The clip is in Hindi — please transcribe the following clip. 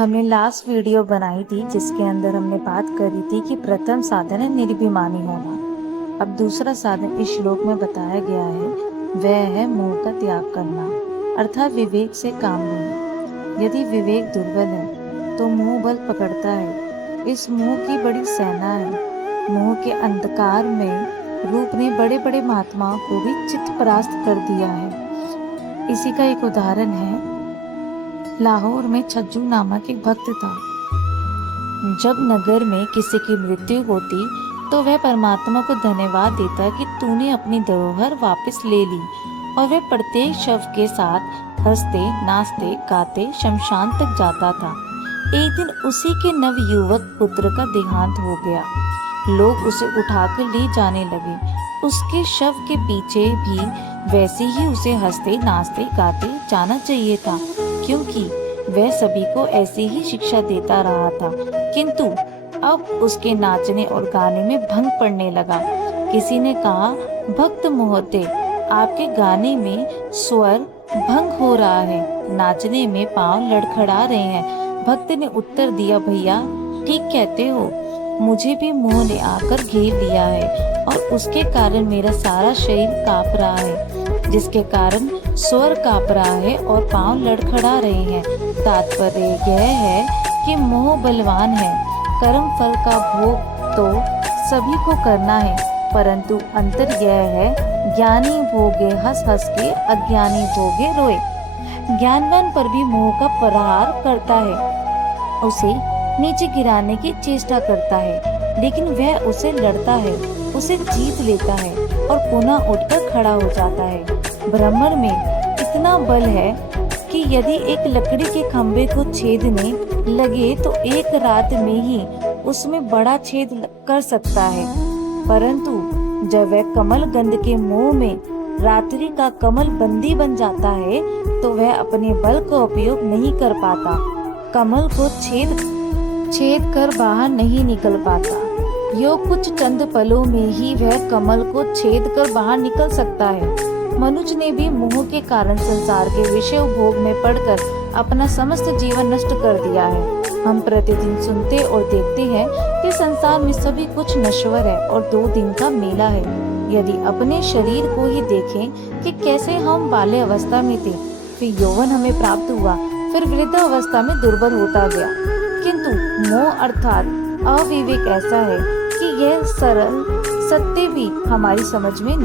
हमने लास्ट वीडियो बनाई थी जिसके अंदर हमने बात करी थी कि प्रथम साधन है निर्भिमानी होना। अब दूसरा साधन इस श्लोक में बताया गया है, वह है मोह का त्याग करना, अर्थात विवेक से काम लेना। यदि विवेक दुर्बल है तो मोह बल पकड़ता है। इस मोह की बड़ी सेना है। मोह के अंधकार में रूप ने बड़े बड़े महात्माओं को भी चित्त परास्त कर दिया है। इसी का एक उदाहरण है, लाहौर में छज्जू नामक एक भक्त था। जब नगर में किसी की मृत्यु होती तो वह परमात्मा को धन्यवाद देता कि तूने अपनी धरोहर वापस ले ली, और वह प्रत्येक शव के साथ हंसते नाचते गाते शमशान तक जाता था। एक दिन उसी के नवयुवक पुत्र का देहांत हो गया। लोग उसे उठाकर ले जाने लगे। उसके शव के पीछे भी वैसे ही उसे हंसते नाचते गाते जाना चाहिए था, क्योंकि वह सभी को ऐसे ही शिक्षा देता रहा था। किंतु अब उसके नाचने और गाने में भंग पड़ने लगा। किसी ने कहा, भक्त महोदय, आपके गाने में स्वर भंग हो रहा है, नाचने में पांव लड़खड़ा रहे हैं। भक्त ने उत्तर दिया, भैया ठीक कहते हो, मुझे भी मोह ने आकर घेर लिया है और उसके कारण मेरा सारा शरीर कांप रहा है, जिसके कारण स्वर कांप रहा है और पांव लड़खड़ा रहे हैं। तात्पर्य यह है कि मोह बलवान है। कर्म फल का भोग तो सभी को करना है, परंतु अंतर यह है, ज्ञानी भोगे हंस हंस के, अज्ञानी भोगे रोए। ज्ञानवान पर भी मोह का प्रहार करता है, उसे नीचे गिराने की चेष्टा करता है, लेकिन वह उसे लड़ता है, उसे जीत लेता है और पुनः उठकर खड़ा हो जाता है। ब्रह्मांड में इतना बल है कि यदि एक लकड़ी के खंभे को छेदने लगे तो एक रात में ही उसमें बड़ा छेद कर सकता है, परंतु जब वह कमल गंध के मोह में रात्रि का कमल बंदी बन जाता है तो वह अपने बल का उपयोग नहीं कर पाता, कमल को छेद कर बाहर नहीं निकल पाता। यो कुछ चंद पलों में ही वह कमल को छेद कर बाहर निकल सकता है। मनुष्य ने भी मोह के कारण संसार के विषय भोग में पड़कर अपना समस्त जीवन नष्ट कर दिया है। हम प्रतिदिन सुनते और देखते हैं कि संसार में सभी कुछ नश्वर है और 2 दिन का मेला है। यदि अपने शरीर को ही देखें कि कैसे हम बाल्य अवस्था में थे, फिर यौवन हमें प्राप्त हुआ, फिर वृद्धावस्था में दुर्बल होता गया, किंतु मोह अर्थात अविवेक ऐसा है कि यह सरल सत्य भी हमारी समझ में